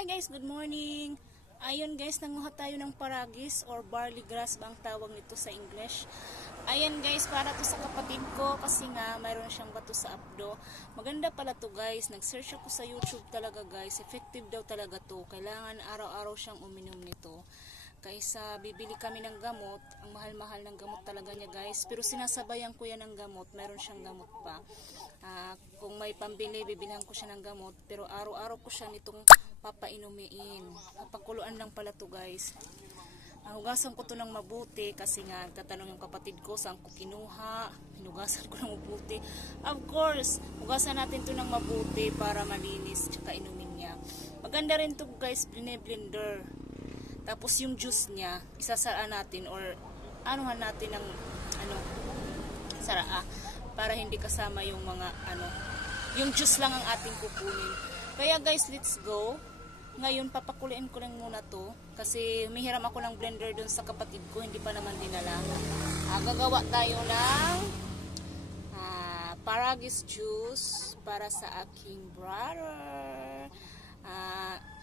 Hi guys, good morning. Ayun guys, nanguha tayo ng paragis or barley grass ba ang tawag nito sa English. Ayan guys, para to sa kapatid ko kasi nga mayroon siyang bato sa abdo. Maganda pala to guys. Nag-search ako sa YouTube talaga guys. Effective daw talaga to. Kailangan araw-araw siyang uminom nito. Kaysa bibili kami ng gamot, ang mahal-mahal ng gamot talaga niya guys. Pero sinasabayan ko yan ng gamot, mayroon siyang gamot pa. Kung may pambili, bibilhan ko siya ng gamot. Pero araw-araw ko siya nitong papainumiin. Papakuluan lang pala to guys. Hugasan ko to ng mabuti kasi nga tatanong yung kapatid ko saan ko kinuha. Hinugasan ko ng mabuti. Of course, hugasan natin to ng mabuti para malinis tsaka inumin niya. Maganda rin to guys, blender. Tapos yung juice niya, isasaraan natin or anuhan natin ng saraa para hindi kasama yung mga yung juice lang ang ating kukunin. Kaya guys, let's go. Ngayon papakuliin ko lang muna to kasi humihiram ako ng blender dun sa kapatid ko, hindi pa naman dinala. Gagawa tayo ng paragis juice para sa aking brother.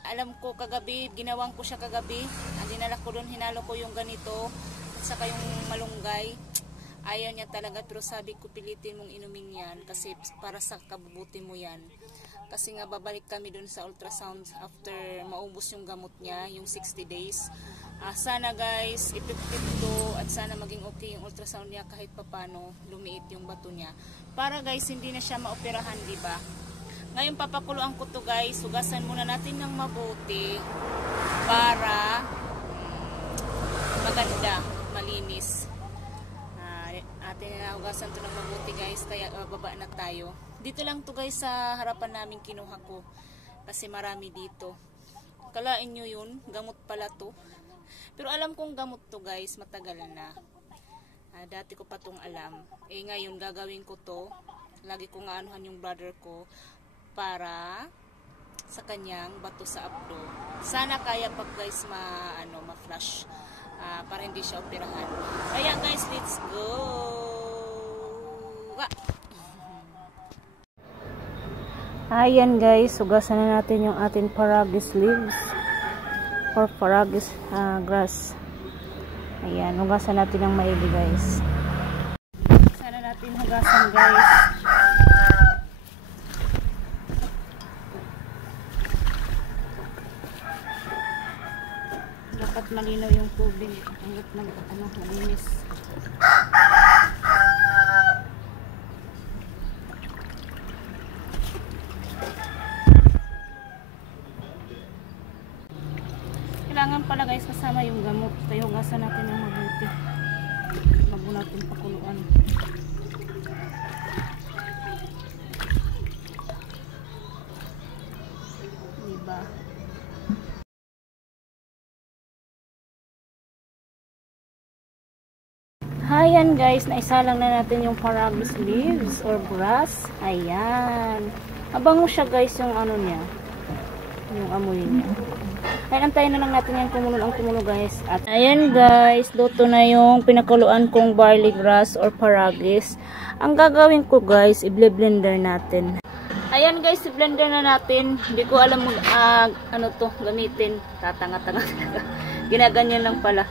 Alam ko kagabi, ginawang ko siya kagabi. Dinala ko doon, hinalo ko yung ganito at saka yung malunggay. Ayaw niya talaga pero sabi ko pilitin mong inumin yan kasi para sa kabubuti mo yan. Kasi nga babalik kami doon sa ultrasound after maubos yung gamot niya, yung 60 days. Sana guys, effective to at sana maging okay yung ultrasound niya kahit papano lumiit yung bato niya. Para guys, hindi na siya maoperahan, diba? Ngayon papakuluan ko to guys. Hugasan muna natin ng mabuti para maganda, malinis. Atin na hugasan to ng mabuti guys. Kaya baba na tayo. Dito lang to guys sa harapan namin kinuha ko. Kasi marami dito. Kalain nyo yun. Gamot pala to. Pero alam kong gamot to guys. Matagal na. Dati ko pa tong alam. Ngayon gagawin ko to. Lagi ko nga anuhan yung brother ko para sa kanyang bato sa abdo. Sana kaya pag guys ma-flush para hindi siya operahan. Kaya guys, let's go. Ayan guys, hugasan na natin yung ating paragis leaves or paragis grass. Ayan, hugasan natin ng maigi guys. Sana natin hugasan guys. Dapat malinaw yung tubig hanggat malinis. Kailangan pala guys kasama yung gamot. Kaya hugasan natin ng mabuti bago natin pakuluan. Diba? Ayan guys, naisalang na natin yung paragis leaves or grass. Ayan. Mabango siya guys yung niya. Yung amoy niya. Ayan, antayin na lang natin yan kumulo guys. At ayan guys, luto na yung pinakuluan kong barley grass or paragis. Ang gagawin ko guys, i-blender natin. Ayan guys, i-blender na natin. Hindi ko alam ano to gamitin. Tatanga-tanga talaga. Ginaganyan lang pala.